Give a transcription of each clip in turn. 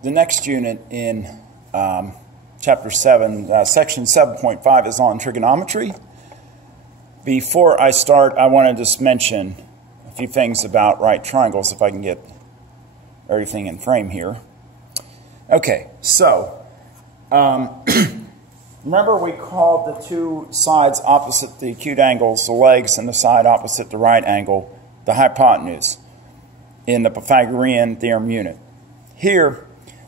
The next unit in Chapter 7, Section 7.5 is on trigonometry. Before I start, I want to just mention a few things about right triangles, if I can get everything in frame here. Okay, so remember we called the two sides opposite the acute angles, the legs, and the side opposite the right angle, the hypotenuse in the Pythagorean theorem unit. Here,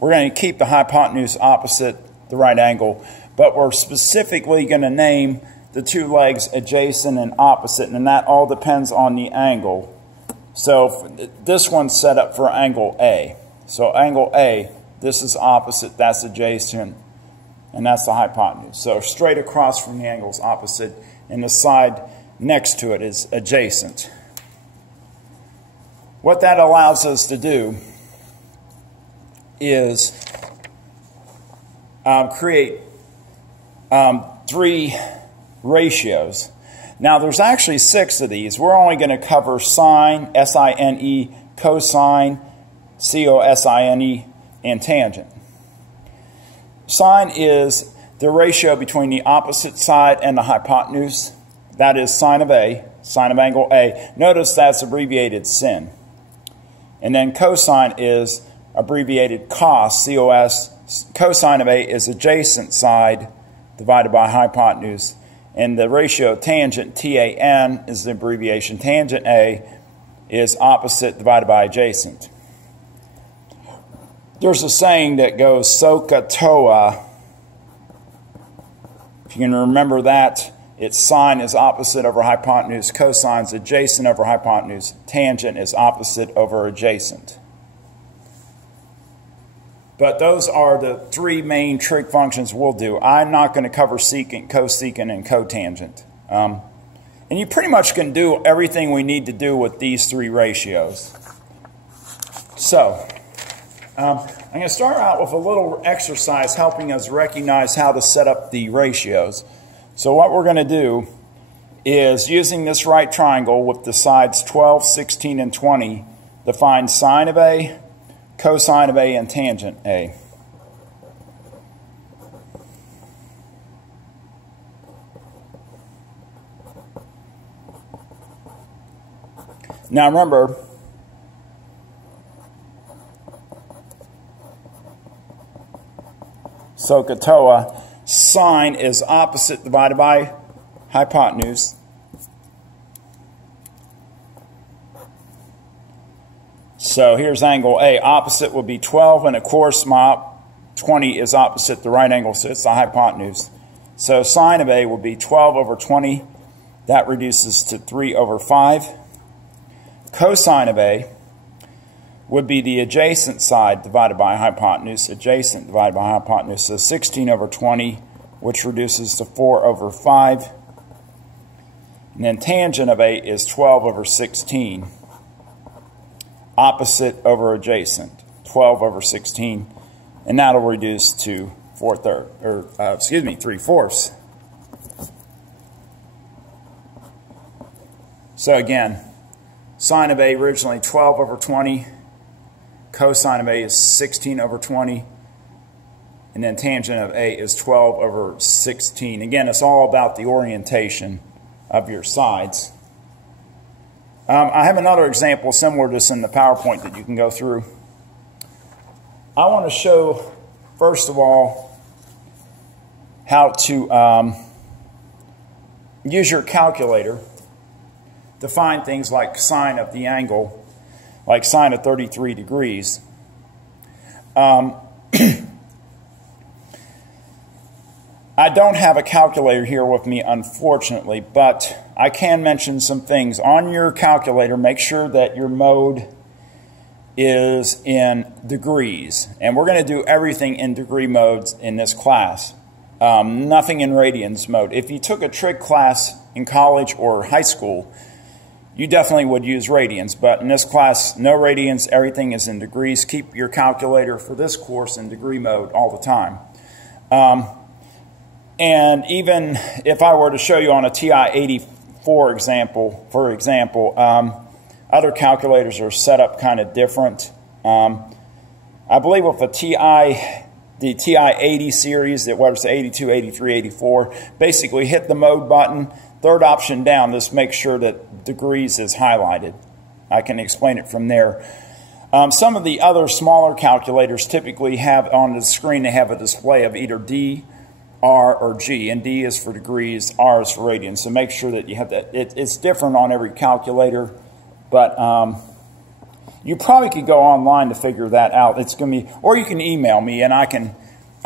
we're going to keep the hypotenuse opposite the right angle, but we're specifically going to name the two legs adjacent and opposite, and that all depends on the angle. So this one's set up for angle A. So angle A, this is opposite, that's adjacent, and that's the hypotenuse. So straight across from the angle is opposite, and the side next to it is adjacent. What that allows us to do is create three ratios. Now there's actually 6 of these. We're only going to cover sine, S-I-N-E, cosine, C-O-S-I-N-E, and tangent. Sine is the ratio between the opposite side and the hypotenuse. That is sine of A, sine of angle A. Notice that's abbreviated sin. And then cosine is abbreviated cos, C-O-S. Cosine of A is adjacent side divided by hypotenuse. And the ratio tangent, T-A-N, is the abbreviation. Tangent A is opposite divided by adjacent. There's a saying that goes, SOHCAHTOA. If you can remember that, its sine is opposite over hypotenuse, cosine is adjacent over hypotenuse, tangent is opposite over adjacent. But those are the 3 main trig functions we'll do. I'm not going to cover secant, cosecant, and cotangent. And you pretty much can do everything we need to do with these 3 ratios. So, I'm going to start out with a little exercise helping us recognize how to set up the ratios. So what we're going to do is, using this right triangle with the sides 12, 16, and 20, to find sine of A, cosine of A, and tangent A. Now remember, SOHCAHTOA, sine is opposite divided by hypotenuse. So here's angle A. Opposite would be 12, and of course my 20 is opposite the right angle, so it's the hypotenuse. So sine of A would be 12 over 20. That reduces to 3 over 5. Cosine of A would be the adjacent side divided by hypotenuse. Adjacent divided by hypotenuse. So 16 over 20, which reduces to 4 over 5. And then tangent of A is 12 over 16. Opposite over adjacent, 12 over 16, and that'll reduce to 3/4. So again, sine of A originally 12 over 20, cosine of A is 16 over 20, and then tangent of A is 12 over 16. Again, it's all about the orientation of your sides. I have another example similar to this in the PowerPoint that you can go through. I want to show, first of all, how to use your calculator to find things like sine of the angle, like sine of 33 degrees. I don't have a calculator here with me, unfortunately, but I can mention some things. On your calculator, make sure that your mode is in degrees. And we're going to do everything in degree modes in this class. Nothing in radians mode. If you took a trig class in college or high school, you definitely would use radians. But in this class, no radians, everything is in degrees. Keep your calculator for this course in degree mode all the time. And even if I were to show you on a TI-84 example, for example, other calculators are set up kind of different. I believe with the TI-80 series, that was 82, 83, 84, basically hit the mode button, third option down, just make sure that degrees is highlighted. I can explain it from there. Some of the other smaller calculators typically have on the screen, they have a display of either D, R, or G, and D is for degrees, R is for radians. So make sure that you have that. It's different on every calculator, but you probably could go online to figure that out. It's going to be, or you can email me, and I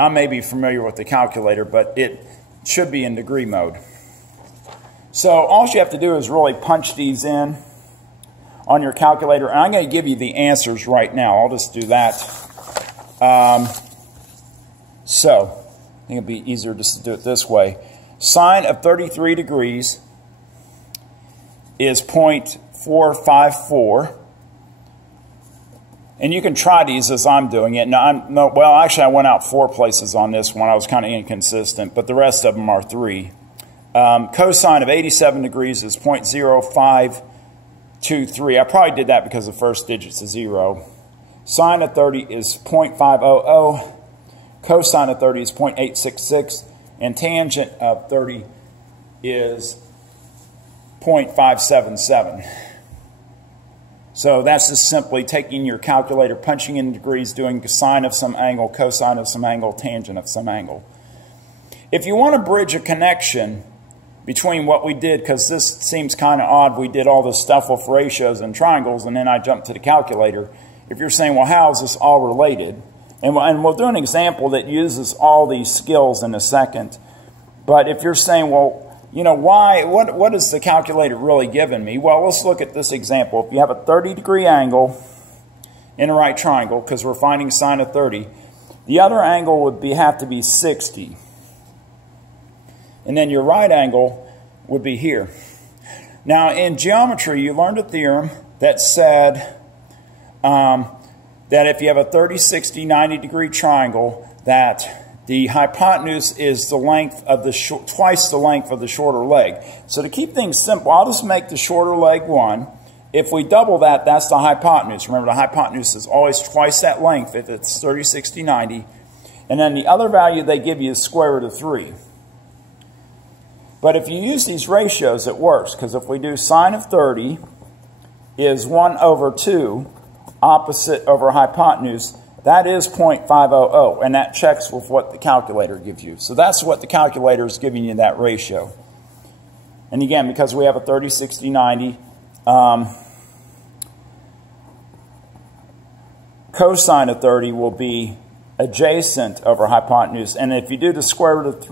may be familiar with the calculator, but it should be in degree mode. So all you have to do is really punch these in on your calculator, and I'm going to give you the answers right now. I'll just do that. So I think it'd be easier just to do it this way. Sine of 33 degrees is 0.454. And you can try these as I'm doing it. Now, well, actually, I went out 4 places on this one. I was kind of inconsistent, but the rest of them are 3. Cosine of 87 degrees is 0.0523. I probably did that because the first digit's a 0. Sine of 30 is 0.500. Cosine of 30 is 0.866. And tangent of 30 is 0.577. So that's just simply taking your calculator, punching in degrees, doing sine of some angle, cosine of some angle, tangent of some angle. If you want to bridge a connection between what we did, because this seems kind of odd, we did all this stuff with ratios and triangles, and then I jumped to the calculator. If you're saying, well, how is this all related? And we'll do an example that uses all these skills in a second. But if you're saying, well, you know, why? What is the calculator really giving me? Well, let's look at this example. If you have a 30-degree angle in a right triangle, because we're finding sine of 30, the other angle would have to be 60. And then your right angle would be here. Now, in geometry, you learned a theorem that said that if you have a 30, 60, 90-degree triangle, that the hypotenuse is the length of the twice the length of the shorter leg. So to keep things simple, I'll just make the shorter leg 1. If we double that, that's the hypotenuse. Remember, the hypotenuse is always twice that length if it's 30, 60, 90. And then the other value they give you is square root of 3. But if you use these ratios, it works. Because if we do sine of 30 is 1 over 2, opposite over hypotenuse, that is 0.500, and that checks with what the calculator gives you. So that's what the calculator is giving you, that ratio. And again, because we have a 30, 60, 90, cosine of 30 will be adjacent over hypotenuse. And if you do the square root of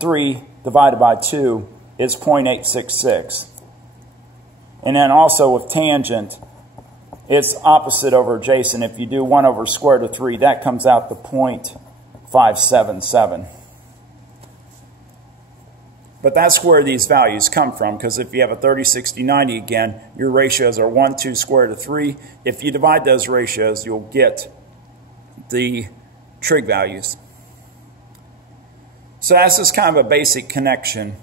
3 divided by 2, it's 0.866. And then also with tangent, it's opposite over adjacent. If you do 1 over square root of 3, that comes out to 0.577. But that's where these values come from, because if you have a 30, 60, 90 again, your ratios are 1, 2, square root of 3. If you divide those ratios, you'll get the trig values. So that's just kind of a basic connection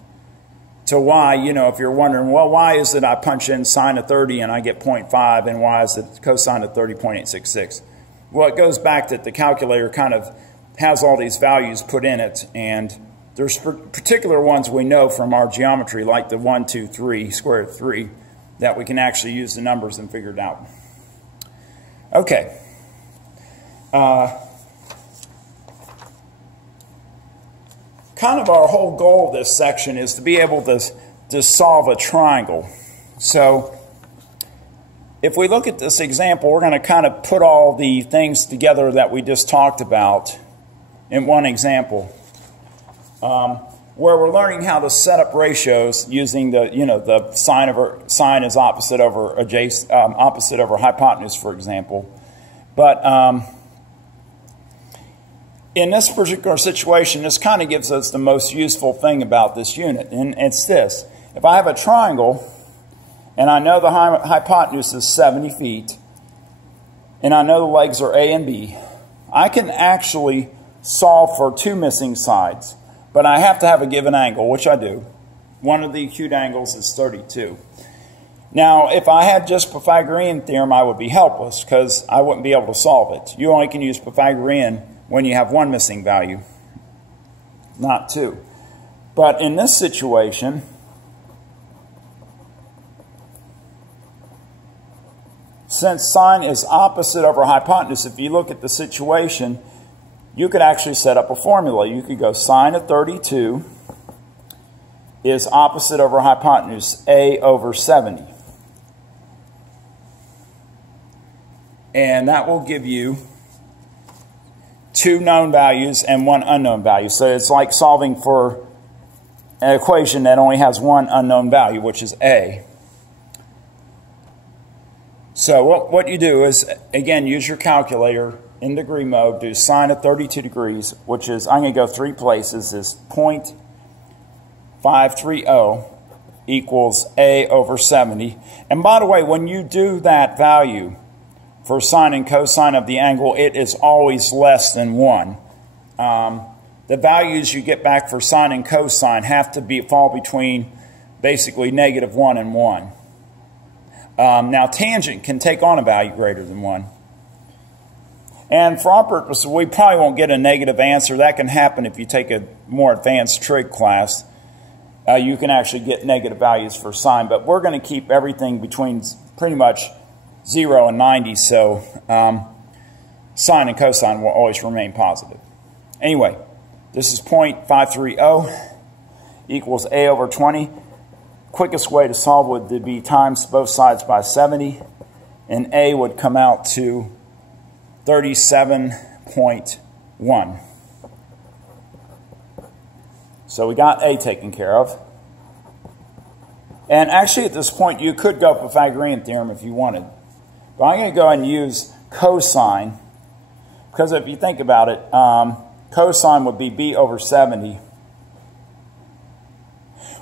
to why, you know, if you're wondering, well, why is it I punch in sine of 30 and I get 0.5, and why is it cosine of 30, 0.866? Well, it goes back that the calculator kind of has all these values put in it, and there's particular ones we know from our geometry, like the 1, 2, 3, square root of 3, that we can actually use the numbers and figure it out. Okay. Kind of our whole goal of this section is to be able to solve a triangle. So if we look at this example, we're going to kind of put all the things together that we just talked about in one example, where we're learning how to set up ratios using the, you know, the sine is opposite over adjacent, opposite over hypotenuse, for example. But in this particular situation, this kind of gives us the most useful thing about this unit, and it's this. If I have a triangle, and I know the hypotenuse is 70 feet, and I know the legs are A and B, I can actually solve for 2 missing sides, but I have to have a given angle, which I do. One of the acute angles is 32. Now, if I had just Pythagorean theorem, I would be helpless because I wouldn't be able to solve it. You only can use Pythagorean when you have one missing value, not two. But in this situation, since sine is opposite over hypotenuse, if you look at the situation, you could actually set up a formula. You could go sine of 32 is opposite over hypotenuse, a over 70. And that will give you two known values and one unknown value. So it's like solving for an equation that only has one unknown value, which is a. So what you do is, again, use your calculator in degree mode, do sine of 32 degrees, which is, I'm going to go three places, is 0.530 equals a over 70. And by the way, when you do that value for sine and cosine of the angle, it is always less than 1. The values you get back for sine and cosine have to fall between basically -1 and 1. Now, tangent can take on a value greater than 1. And for our purposes, we probably won't get a negative answer. That can happen if you take a more advanced trig class. You can actually get negative values for sine, but we're going to keep everything between pretty much 0 and 90, so sine and cosine will always remain positive. Anyway, this is 0.530 equals a over 20. Quickest way to solve would be times both sides by 70, and a would come out to 37.1. So we got a taken care of. And actually at this point you could go Pythagorean theorem if you wanted. But I'm going to go ahead and use cosine, because if you think about it, cosine would be b over 70.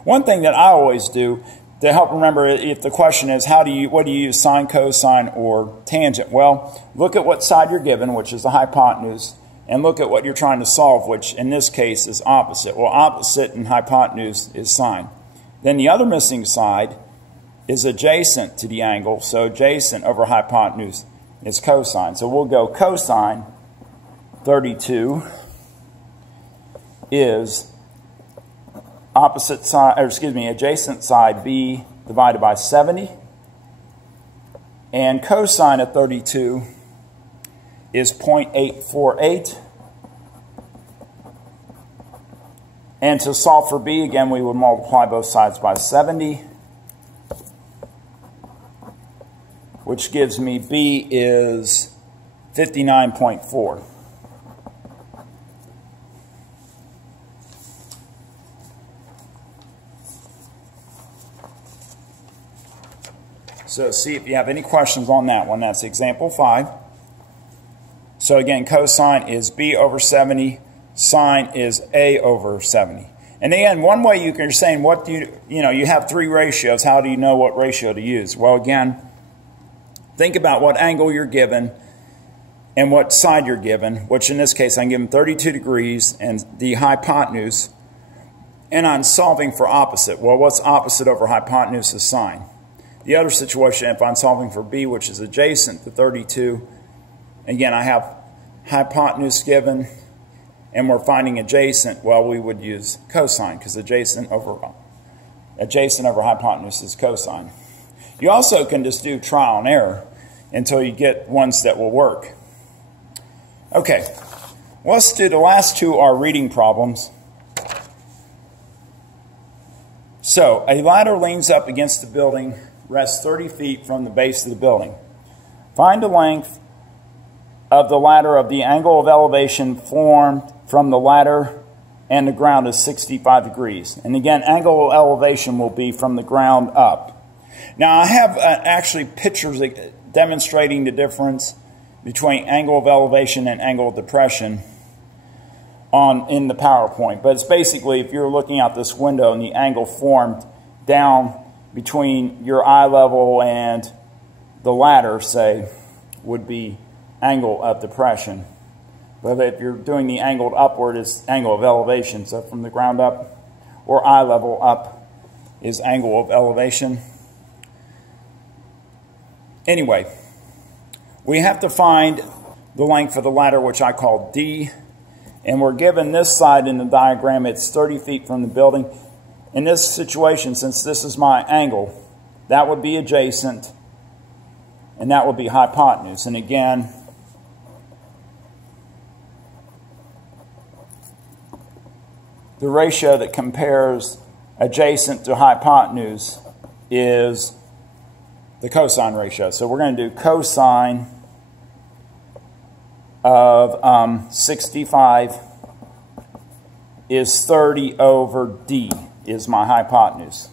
One thing that I always do to help remember if the question is what do you use, sine, cosine, or tangent? Well, look at what side you're given, which is the hypotenuse, and look at what you're trying to solve, which in this case is opposite. Well, opposite in hypotenuse is sine. Then the other missing side is adjacent to the angle, so adjacent over hypotenuse is cosine. So we'll go cosine 32 is opposite side, or excuse me, adjacent side b divided by 70, and cosine of 32 is 0.848. And to solve for b, again, we would multiply both sides by 70, which gives me b is 59.4. So see if you have any questions on that one. That's example 5. So again, cosine is b over 70, sine is a over 70. And again, one way you're saying, what do you have three ratios, how do you know what ratio to use? Well, again, think about what angle you're given and what side you're given, which in this case I'm given 32 degrees and the hypotenuse, and I'm solving for opposite. Well, what's opposite over hypotenuse is sine. The other situation, if I'm solving for b, which is adjacent to 32, again, I have hypotenuse given, and we're finding adjacent. Well, we would use cosine, because adjacent over hypotenuse is cosine. You also can just do trial and error until you get ones that will work. Okay, well, let's do the last two are reading problems. So, a ladder leans up against the building, rests 30 feet from the base of the building. Find the length of the ladder of the angle of elevation formed from the ladder and the ground is 65 degrees. And again, angle of elevation will be from the ground up. Now, I have actually pictures demonstrating the difference between angle of elevation and angle of depression in the PowerPoint. But it's basically, if you're looking out this window and the angle formed down between your eye level and the ladder, say, would be angle of depression. But if you're doing the angled upward, it's angle of elevation. So from the ground up or eye level up is angle of elevation. Anyway, we have to find the length of the ladder, which I call D. And we're given this side in the diagram. It's 30 feet from the building. In this situation, since this is my angle, that would be adjacent, and that would be hypotenuse. And again, the ratio that compares adjacent to hypotenuse is the cosine ratio. So we're going to do cosine of 65 is 30 over D is my hypotenuse.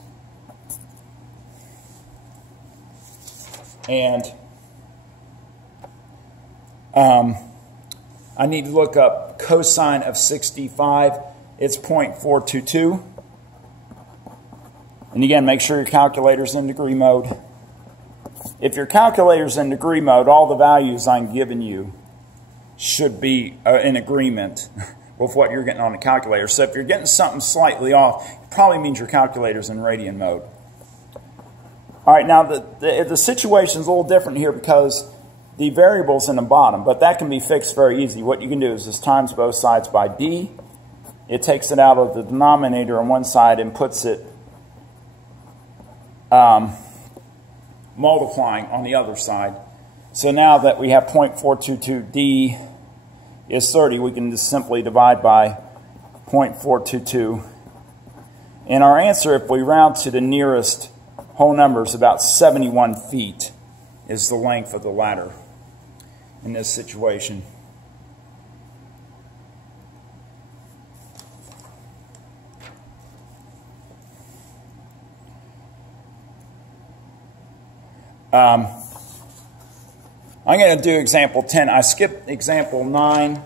And I need to look up cosine of 65. It's 0.422. And again, make sure your calculator's in degree mode. If your calculator's in degree mode, all the values I'm giving you should be in agreement with what you're getting on the calculator. So if you're getting something slightly off, it probably means your calculator's in radian mode. All right, now the situation's a little different here because the variable's in the bottom, but that can be fixed very easy. What you can do is just times both sides by D. It takes it out of the denominator on one side and puts it multiplying on the other side. So now that we have 0.422D is 30, we can just simply divide by 0.422. And our answer, if we round to the nearest whole number, is about 71 feet is the length of the ladder in this situation. I'm going to do example 10. I skipped example 9.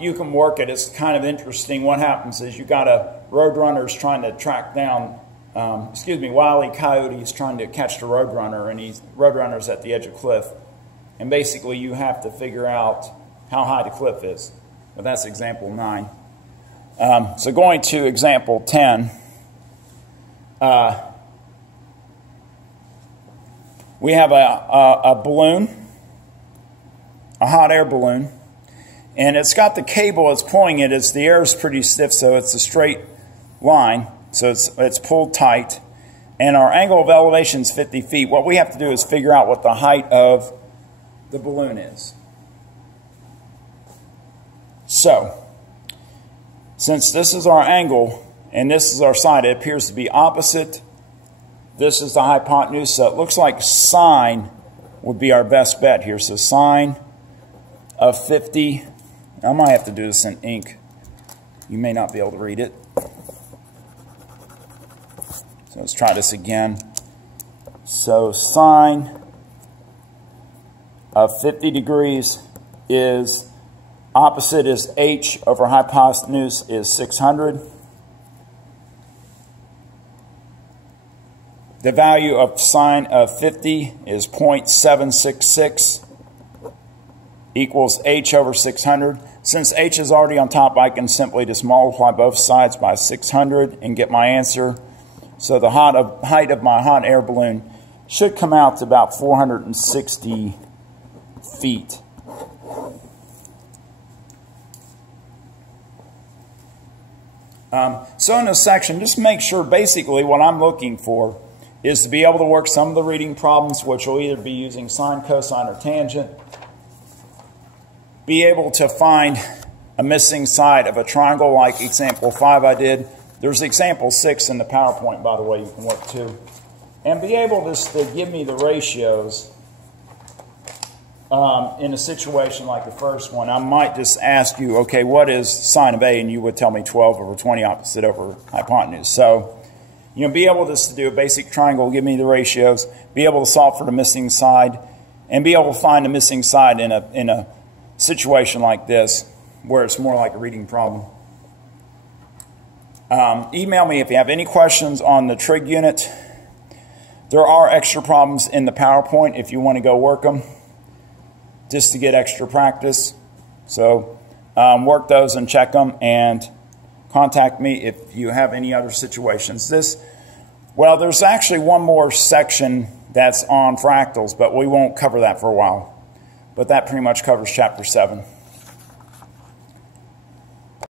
You can work it. It's kind of interesting. What happens is you got a roadrunner's trying to track down, Wile E. Coyote's trying to catch the roadrunner, and roadrunner's at the edge of a cliff. And basically you have to figure out how high the cliff is. But that's example 9. So going to example 10, we have a balloon, a hot air balloon, and it's got the cable that's pulling it. The air is pretty stiff, so it's a straight line, so it's pulled tight. And our angle of elevation is 50 feet. What we have to do is figure out what the height of the balloon is. So, since this is our angle and this is our side, it appears to be opposite. This is the hypotenuse, so it looks like sine would be our best bet here. So sine of 50, I might have to do this in ink. You may not be able to read it. So let's try this again. So sine of 50 degrees is, opposite is h over hypotenuse is 600. The value of sine of 50 is 0.766 equals h over 600. Since h is already on top, I can simply just multiply both sides by 600 and get my answer. So the height of my hot air balloon should come out to about 460 feet. So in this section, just make sure basically what I'm looking for is to be able to work some of the reading problems, which will either be using sine, cosine, or tangent. Be able to find a missing side of a triangle like example 5 I did. There's example 6 in the PowerPoint, by the way, you can work too. And be able just to give me the ratios in a situation like the first one. I might just ask you, okay, what is sine of A? And you would tell me 12 over 20 opposite over hypotenuse. So, you know, be able just to do a basic triangle, give me the ratios, be able to solve for the missing side, and be able to find the missing side in a situation like this, where it's more like a reading problem. Email me if you have any questions on the trig unit. There are extra problems in the PowerPoint if you want to go work them, just to get extra practice. So work those and check them, and contact me if you have any other situations. Well, there's actually one more section that's on fractals, but we won't cover that for a while. But that pretty much covers chapter 7.